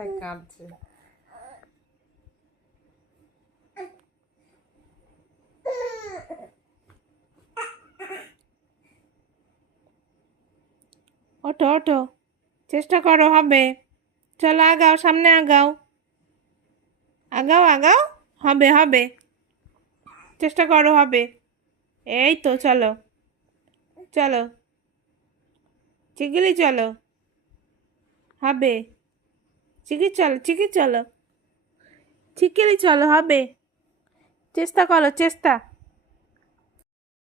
মাথায় কাঁদছে। ওঠো ওঠো, চেষ্টা করো, হবে। চলো আগাও, সামনে আগাও, আগাও আগাও, হবে হবে, চেষ্টা করো, হবে। এই তো, চলো চলো, চিকিলি চলো, হবে। চলো চলো, চিকিলি চলো, হবে। চেষ্টা করো, চেষ্টা।